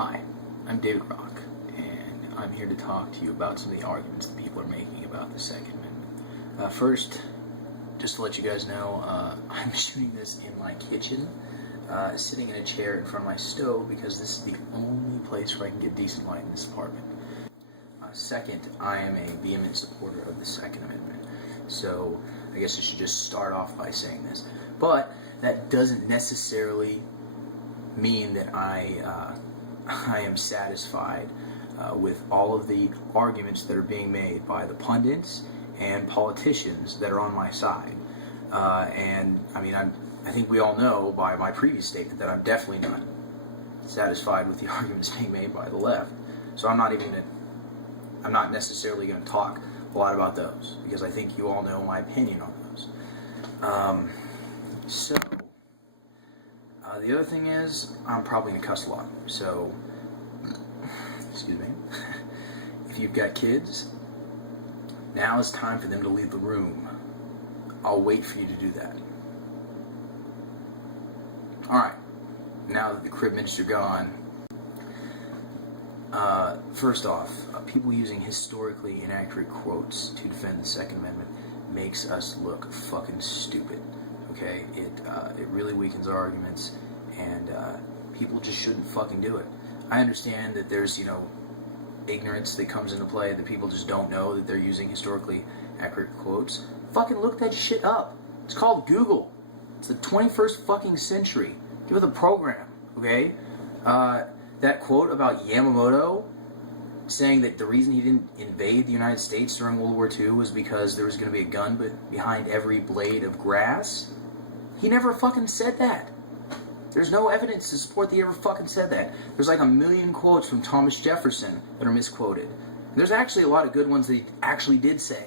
Hi, I'm David Rock, and I'm here to talk to you about some of the arguments that people are making about the Second Amendment. First, just to let you guys know, I'm shooting this in my kitchen, sitting in a chair in front of my stove because this is the only place where I can get decent light in this apartment. Second, I am a vehement supporter of the Second Amendment, so I guess I should just start off by saying this. But that doesn't necessarily mean that I am satisfied with all of the arguments that are being made by the pundits and politicians that are on my side. And I mean, I think we all know by my previous statement that I'm definitely not satisfied with the arguments being made by the left. So I'm not necessarily going to talk a lot about those because I think you all know my opinion on those. The other thing is, I'm probably going to cuss a lot. So, excuse me. If you've got kids, now is time for them to leave the room. I'll wait for you to do that. Alright, now that the crib minutes are gone, first off, people using historically inaccurate quotes to defend the Second Amendment makes us look fucking stupid. Okay, it really weakens our arguments, and people just shouldn't fucking do it. I understand that there's, ignorance that comes into play, that people just don't know that they're using historically accurate quotes. Fucking look that shit up. It's called Google. It's the 21st fucking century. Give it a program, okay? That quote about Yamamoto saying that the reason he didn't invade the United States during World War II was because there was going to be a gun behind every blade of grass. He never fucking said that. There's no evidence to support that he ever fucking said that. There's like a million quotes from Thomas Jefferson that are misquoted. And there's actually a lot of good ones that he actually did say,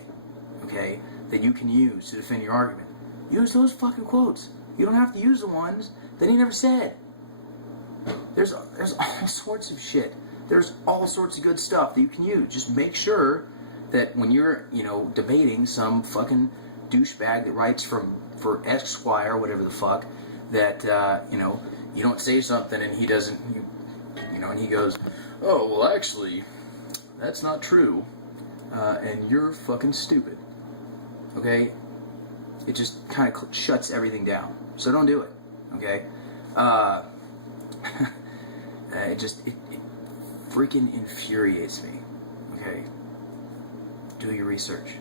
okay, that you can use to defend your argument. Use those fucking quotes. You don't have to use the ones that he never said. There's all sorts of shit. There's all sorts of good stuff that you can use. Just make sure that when you're, debating some fucking douchebag that writes for Esquire or whatever the fuck, that, you don't say something and he doesn't, and he goes, oh, well, actually, that's not true, and you're fucking stupid, okay? It just kind of shuts everything down. So don't do it, okay? It freaking infuriates me, okay? Do your research.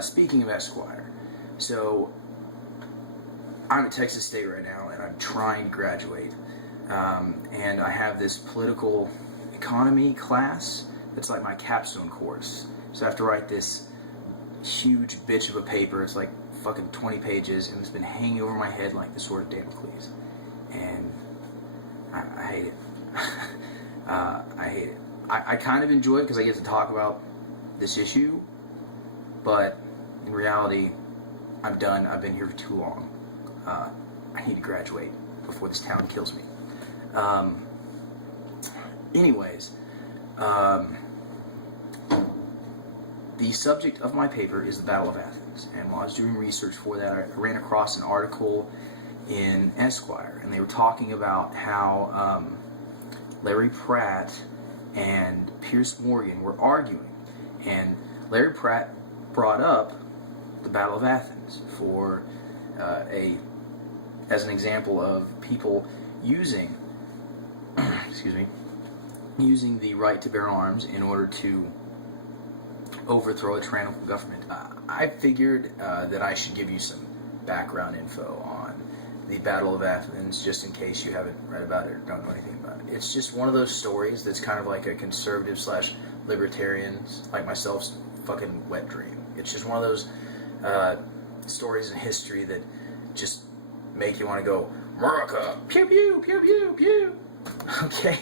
Speaking of Esquire, so I'm at Texas State right now, and I'm trying to graduate. And I have this political economy class that's like my capstone course. So I have to write this huge bitch of a paper. It's like fucking 20 pages, and it's been hanging over my head like the sword of Damocles. And I hate it. I hate it. I kind of enjoy it because I get to talk about this issue, but in reality, I'm done. I've been here for too long. I need to graduate before this town kills me. Anyways, the subject of my paper is the Battle of Athens, and while I was doing research for that, I ran across an article in Esquire, and they were talking about how Larry Pratt and Piers Morgan were arguing, and Larry Pratt brought up the Battle of Athens for as an example of people using using the right to bear arms in order to overthrow a tyrannical government. I figured that I should give you some background info on the Battle of Athens, just in case you haven't read about it or don't know anything about it. It's just one of those stories that's kind of like a conservative / libertarians like myself's fucking wet dream. It's just one of those stories in history that just make you want to go, America, pew pew pew pew pew. Okay,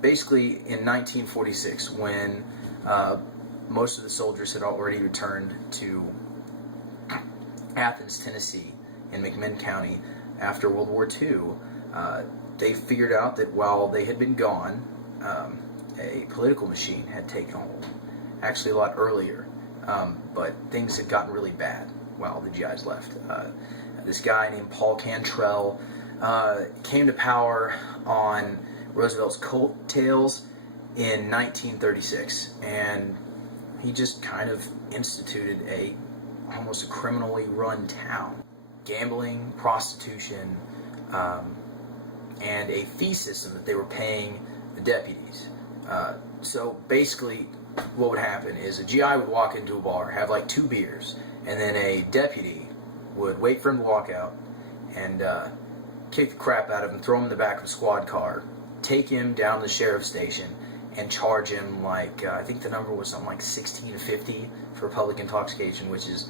basically in 1946, when most of the soldiers had already returned to Athens, Tennessee, in McMinn County after World War II, they figured out that while they had been gone, a political machine had taken hold. Actually, a lot earlier. but things had gotten really bad while the GIs left. This guy named Paul Cantrell came to power on Roosevelt's coattails in 1936, and he just kind of instituted almost a criminally run town. Gambling, prostitution, and a fee system that they were paying the deputies. So basically, what would happen is a GI would walk into a bar, have like 2 beers, and then a deputy would wait for him to walk out and kick the crap out of him, throw him in the back of a squad car, take him down to the sheriff's station, and charge him like, I think the number was something like $16 to $50 for public intoxication, which is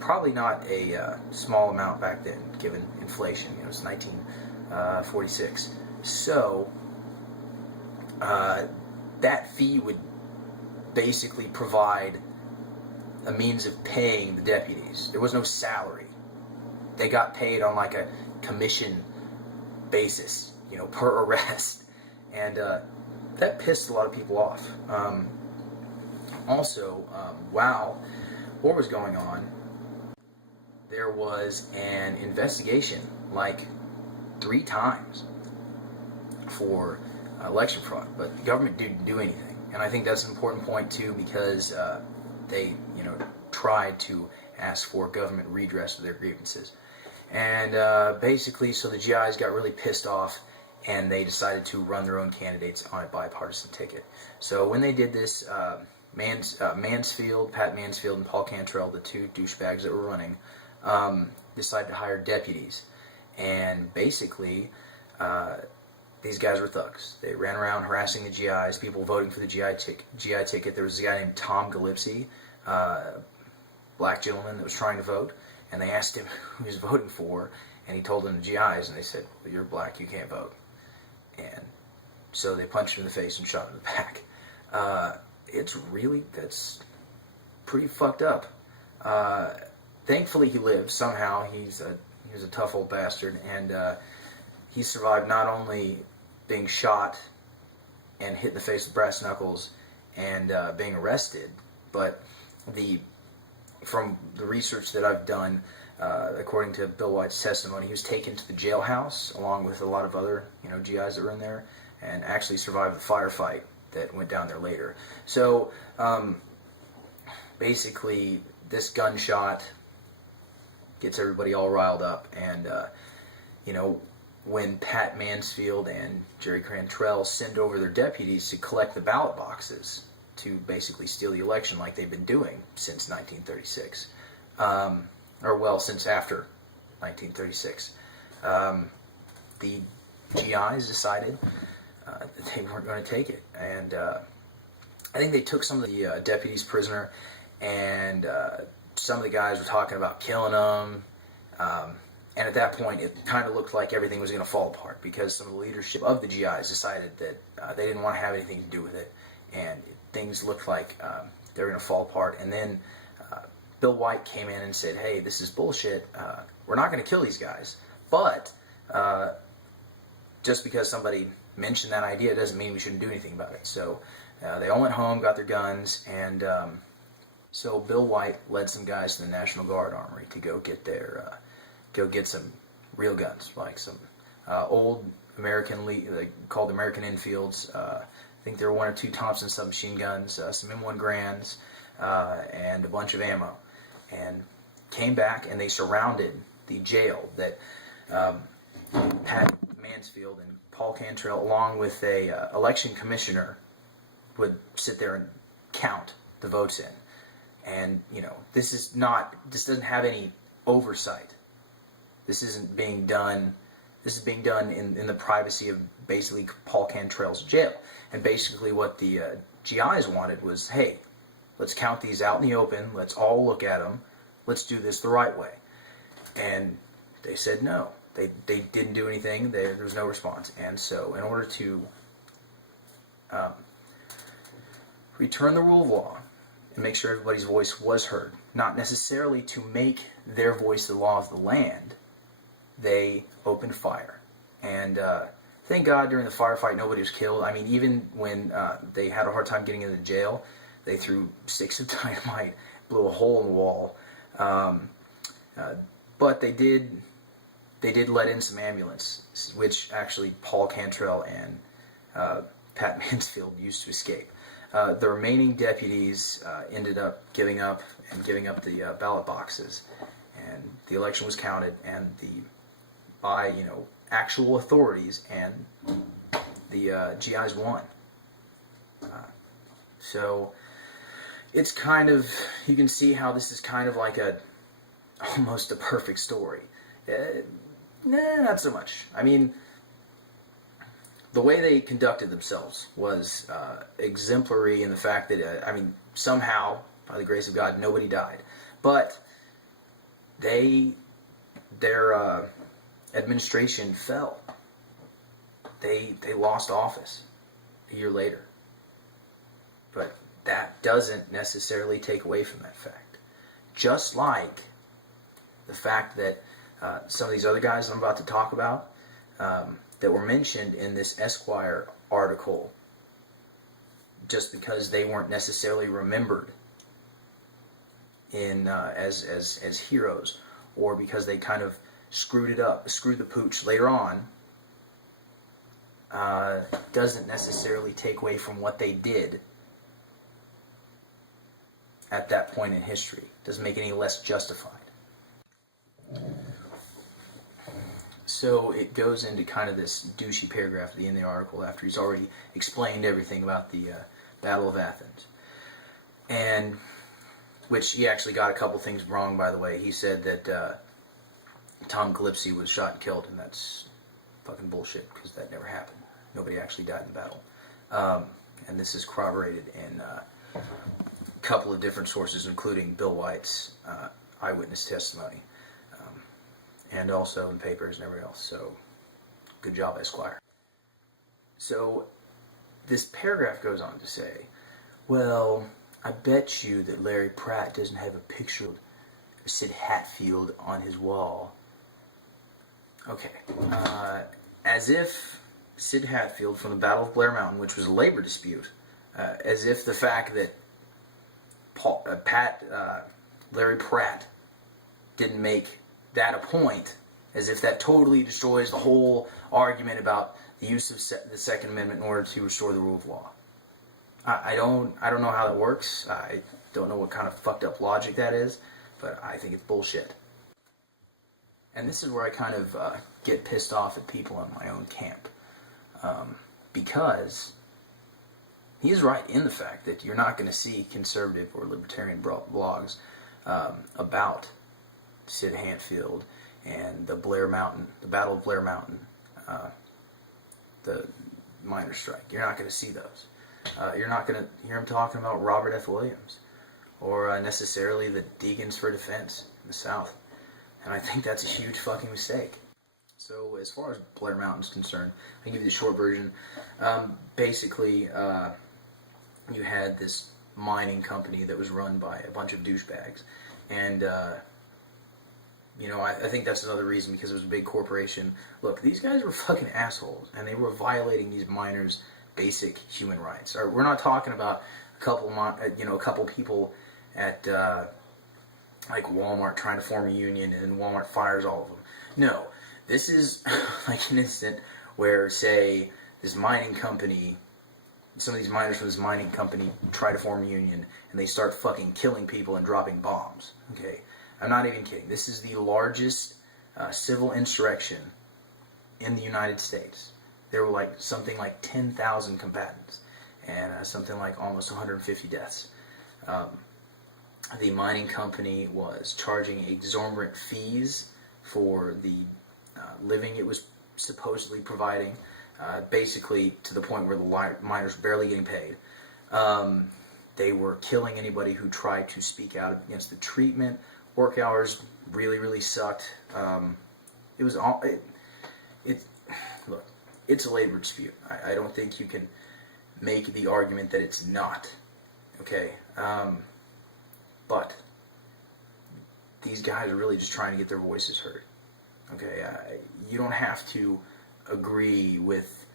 probably not a small amount back then, given inflation. It was 1946. So, that fee would basically provide a means of paying the deputies. There was no salary. They got paid on like a commission basis, per arrest. And that pissed a lot of people off. Also, while war was going on, there was an investigation like 3 times for election fraud, but the government didn't do anything. And I think that's an important point too, because they, tried to ask for government redress of their grievances. And basically, so the GIs got really pissed off, and they decided to run their own candidates on a bipartisan ticket. So when they did this, Mansfield, Pat Mansfield, and Paul Cantrell, the 2 douchebags that were running, decided to hire deputies. And basically, these guys were thugs. They ran around harassing the GIs, people voting for the GI ticket. There was a guy named Tom Gillespie, black gentleman that was trying to vote, and they asked him who he was voting for, and he told them the GIs, and they said, well, you're black, you can't vote. And so they punched him in the face and shot him in the back. That's pretty fucked up. Thankfully he lived somehow. He was a tough old bastard, and he survived not only being shot and hit in the face with brass knuckles and being arrested, but from the research that I've done, according to Bill White's testimony, he was taken to the jailhouse along with a lot of other GIs that were in there, and actually survived the firefight that went down there later. So basically, this gunshot gets everybody all riled up, and when Pat Mansfield and Jerry Cantrell send over their deputies to collect the ballot boxes to basically steal the election like they've been doing since 1936, since after 1936, the GIs decided that they weren't going to take it, and I think they took some of the deputies prisoner, and some of the guys were talking about killing them, and at that point it kind of looked like everything was going to fall apart, because some of the leadership of the GIs decided that they didn't want to have anything to do with it, and things looked like they were going to fall apart. And then Bill White came in and said, hey, this is bullshit, we're not going to kill these guys, but just because somebody mentioned that idea doesn't mean we shouldn't do anything about it. So they all went home, got their guns, and so Bill White led some guys to the National Guard Armory to go get some real guns, like some old American, called American Enfields. I think there were 1 or 2 Thompson submachine guns, some M1 Grands, and a bunch of ammo. And came back, and they surrounded the jail that Pat Mansfield and Paul Cantrell, along with a election commissioner, would sit there and count the votes in. And this doesn't have any oversight. This isn't being done. This is being done in the privacy of basically Paul Cantrell's jail. And basically what the GIs wanted was, hey, let's count these out in the open. Let's all look at them. Let's do this the right way. And they said no. They didn't do anything. There was no response. And so in order to return the rule of law and make sure everybody's voice was heard, not necessarily to make their voice the law of the land, they opened fire. And thank God during the firefight nobody was killed. I mean, even when they had a hard time getting into the jail, they threw sticks of dynamite, blew a hole in the wall. But they did let in some ambulance, which actually Paul Cantrell and Pat Mansfield used to escape. The remaining deputies ended up giving up the ballot boxes, and the election was counted, and by actual authorities, and the GIs won. So it's kind of, you can see how this is kind of like almost a perfect story. Nah, not so much. I mean, the way they conducted themselves was exemplary in the fact that, somehow, by the grace of God, nobody died. But their administration fell. They lost office a year later. But that doesn't necessarily take away from that fact. Just like the fact that some of these other guys I'm about to talk about that were mentioned in this Esquire article, just because they weren't necessarily remembered in as heroes, or because they kind of screwed the pooch later on, doesn't necessarily take away from what they did at that point in history. Doesn't make it any less justified. So it goes into kind of this douchey paragraph at the end of the article after he's already explained everything about the Battle of Athens. And, which he actually got a couple things wrong, by the way. He said that Tom Calypsi was shot and killed, and that's fucking bullshit, because that never happened. Nobody actually died in the battle. And this is corroborated in a couple of different sources, including Bill White's eyewitness testimony. And also in papers and everything else. So, good job, Esquire. So, this paragraph goes on to say, well, I bet you that Larry Pratt doesn't have a picture of Sid Hatfield on his wall. Okay. As if Sid Hatfield from the Battle of Blair Mountain, which was a labor dispute, as if the fact that Larry Pratt didn't make that a point, as if that totally destroys the whole argument about the use of the Second Amendment in order to restore the rule of law. I don't know how that works. I don't know what kind of fucked up logic that is, but I think it's bullshit. And this is where I kind of get pissed off at people in my own camp, because he is right in the fact that you're not going to see conservative or libertarian blogs about Sid Hatfield and the Battle of Blair Mountain, the miners' strike. You're not going to see those. You're not going to hear him talking about Robert F. Williams or necessarily the Deacons for Defense in the South. And I think that's a huge fucking mistake. So as far as Blair Mountain's concerned, I'll give you the short version. Basically, you had this mining company that was run by a bunch of douchebags. And, I think that's another reason, because it was a big corporation. Look, these guys were fucking assholes, and they were violating these miners' basic human rights. We're not talking about a couple people at like Walmart trying to form a union, and Walmart fires all of them. No, this is like an incident where, say, this mining company, some of these miners from this mining company try to form a union, and they start fucking killing people and dropping bombs. Okay, I'm not even kidding. This is the largest civil insurrection in the United States. There were something like 10,000 combatants, and something like almost 150 deaths. The mining company was charging exorbitant fees for the living it was supposedly providing, basically to the point where the miners were barely getting paid. They were killing anybody who tried to speak out against the treatment. Work hours really, really sucked. It was all... Look, it's a labor dispute. I don't think you can make the argument that it's not. Okay? But these guys are really just trying to get their voices heard. Okay? You don't have to agree with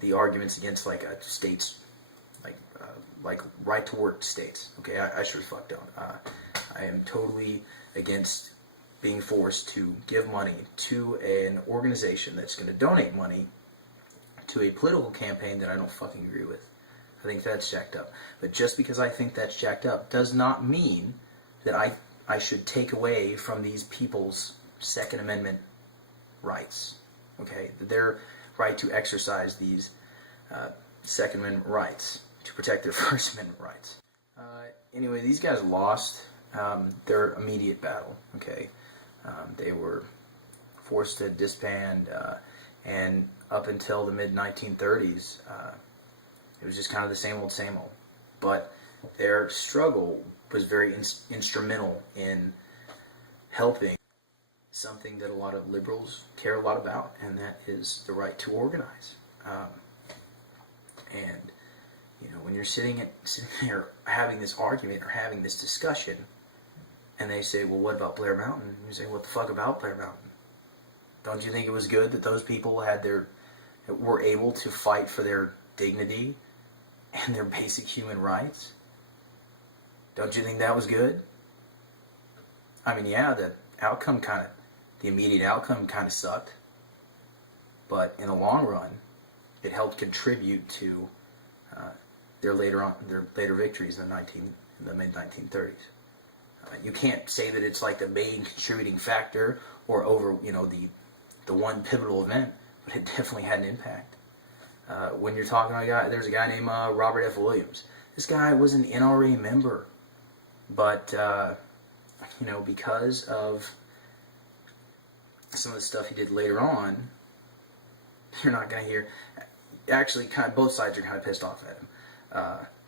the arguments against a state's like right to work states. Okay, I sure as fuck don't. I am totally against being forced to give money to an organization that's going to donate money to a political campaign that I don't fucking agree with. I think that's jacked up. But just because I think that's jacked up does not mean that I should take away from these people's Second Amendment rights. Okay, their right to exercise these Second Amendment rights to protect their First Amendment rights. Anyway, these guys lost their immediate battle. Okay, they were forced to disband, and up until the mid-1930s, it was just kind of the same old. But their struggle was very instrumental in helping something that a lot of liberals care a lot about, and that is the right to organize. And you know, when you're sitting there having this argument or having this discussion, and they say, "Well, what about Blair Mountain?" And you say, "What the fuck about Blair Mountain? Don't you think it was good that those people were able to fight for their dignity and their basic human rights? Don't you think that was good?" I mean, yeah, the immediate outcome kind of sucked, but in the long run, it helped contribute to their later victories in the mid-1930s. You can't say that it's like the main contributing factor or over, you know, the one pivotal event, but it definitely had an impact. When you're talking about there's a guy named Robert F. Williams. This guy was an NRA member, but you know, because of some of the stuff he did later on, you're not going to hear. Actually, both sides are kind of pissed off at him,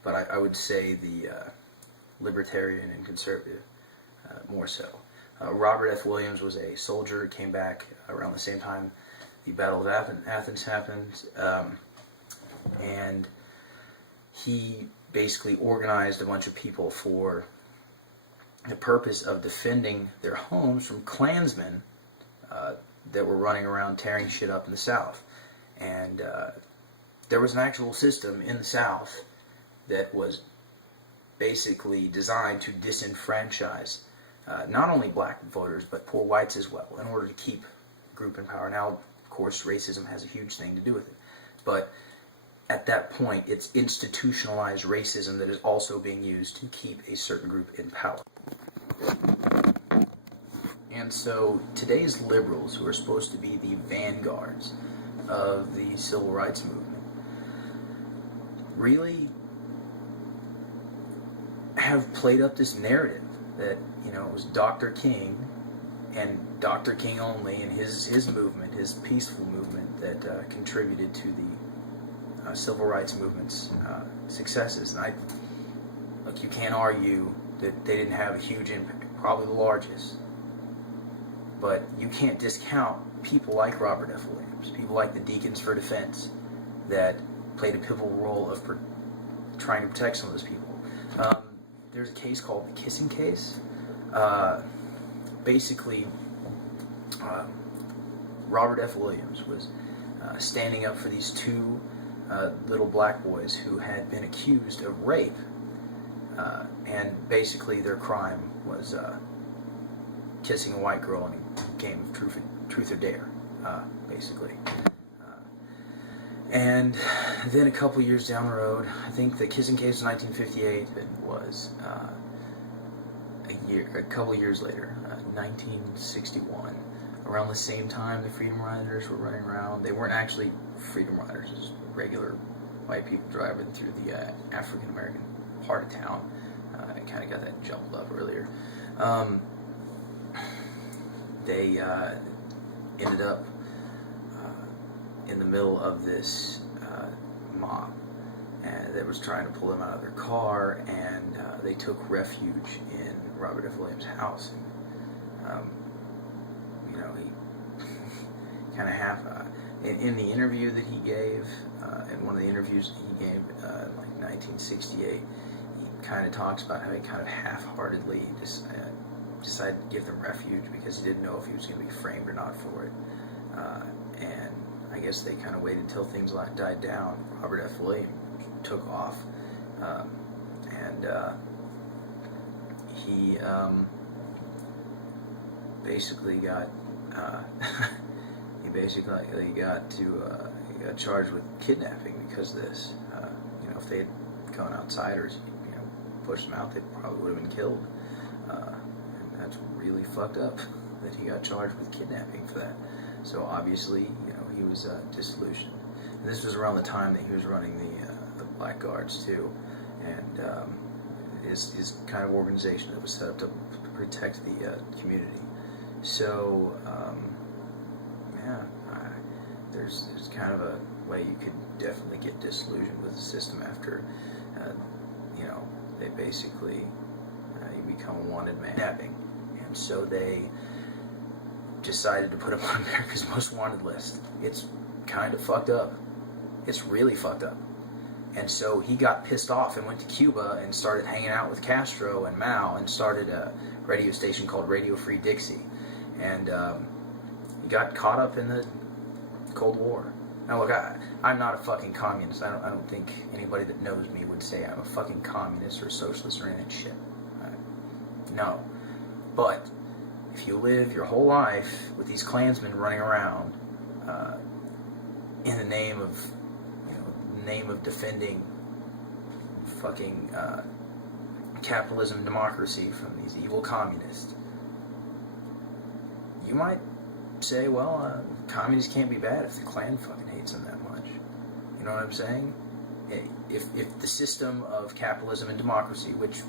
but I would say the libertarian and conservative more so. Robert F. Williams was a soldier, came back around the same time the Battle of Athens happened, and he basically organized a bunch of people for the purpose of defending their homes from Klansmen that were running around tearing shit up in the South. And there was an actual system in the South that was basically designed to disenfranchise not only black voters, but poor whites as well, in order to keep a group in power. Now, of course, racism has a huge thing to do with it. But at that point, it's institutionalized racism that is also being used to keep a certain group in power. And so today's liberals, who are supposed to be the vanguards of the civil rights movement, really have played up this narrative that, you know, it was Dr. King and Dr. King only and his movement, his peaceful movement, that contributed to the civil rights movement's successes. And look, you can't argue that they didn't have a huge impact, probably the largest. But you can't discount people like Robert F. Williams, people like the Deacons for Defense, that played a pivotal role of trying to protect some of those people. There's a case called the Kissing Case. Basically, Robert F. Williams was standing up for these two little black boys who had been accused of rape, and basically their crime was kissing a white girl in a game of truth or dare, basically. And then a couple years down the road, I think the Kissing Case in 1958, it was a couple years later, 1961, around the same time the Freedom Riders were running around. They weren't actually Freedom Riders, just regular white people driving through the African American part of town. I kind of got that jumbled up earlier. They ended up in the middle of this mob that was trying to pull them out of their car, and they took refuge in Robert F. Williams' house. And, you know, he kind of in the interview that he gave, in one of the interviews that he gave in like 1968, he kind of talks about how he kind of half-heartedly decided to give them refuge because he didn't know if he was going to be framed or not for it. And I guess they kind of waited until things died down. Robert F. Williams took off and he basically got he got charged with kidnapping because of this. If they had gone outsiders, pushed him out, they probably would have been killed. And that's really fucked up that he got charged with kidnapping for that. So obviously, he was disillusioned. And this was around the time that he was running the Black Guards too, and his kind of organization that was set up to protect the community. So there's kind of a way you could definitely get disillusioned with the system after they basically you become a wanted man. And so they decided to put him on America's Most Wanted list. It's kind of fucked up. It's really fucked up. And so he got pissed off and went to Cuba and started hanging out with Castro and Mao and started a radio station called Radio Free Dixie. And he got caught up in the Cold War. Now look, I'm not a fucking communist. I don't think anybody that knows me would say I'm a fucking communist or socialist or any of that shit. No. But if you live your whole life with these Klansmen running around in the name of defending fucking capitalism and democracy from these evil communists, you might say, well, communists can't be bad if the Klan fucking hates them that much. You know what I'm saying? If the system of capitalism and democracy, which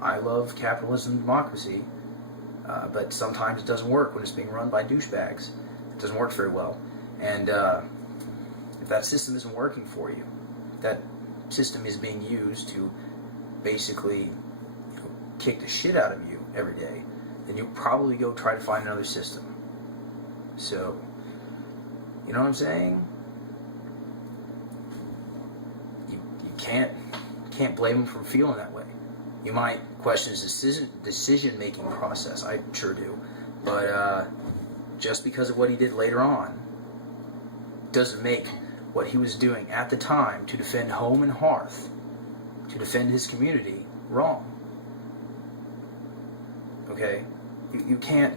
I love capitalism and democracy, but sometimes it doesn't work when it's being run by douchebags. It doesn't work very well. And if that system isn't working for you, that system is being used to basically kick the shit out of you every day, then you'll probably go try to find another system. So, you know what I'm saying? You can't blame him for feeling that way. You might question his decision-making process. I sure do. But just because of what he did later on doesn't make what he was doing at the time to defend home and hearth, to defend his community, wrong. Okay? You can't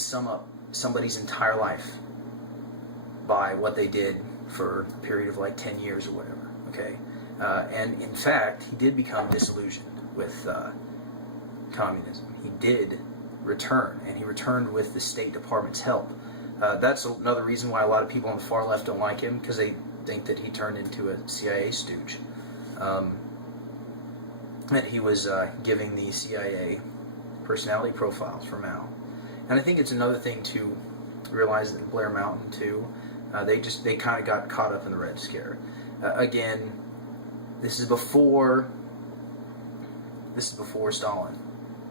sum up somebody's entire life by what they did for a period of like 10 years or whatever. Okay? And in fact, he did become disillusioned with communism. He did return, and he returned with the State Department's help. That's another reason why a lot of people on the far left don't like him, because they think that he turned into a CIA stooge. That he was giving the CIA personality profiles for Mao. And I think it's another thing to realize that Blair Mountain too, they kind of got caught up in the Red Scare. Again, this is before Stalin.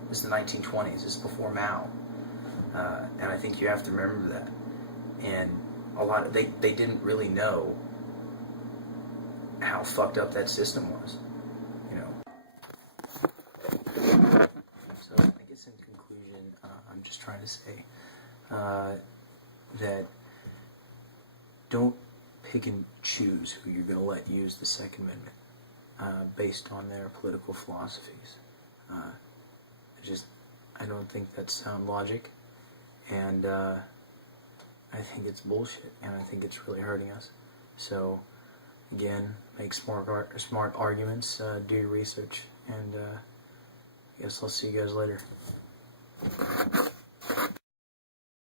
This is the 1920s. This is before Mao. And I think you have to remember that. And they didn't really know how fucked up that system was. So I guess in conclusion, I'm just trying to say that don't pick and choose who you're going to let use the Second Amendment based on their political philosophies. I don't think that's sound logic, and I think it's bullshit, and I think it's really hurting us. So, again, make smart arguments, do your research, and I guess I'll see you guys later.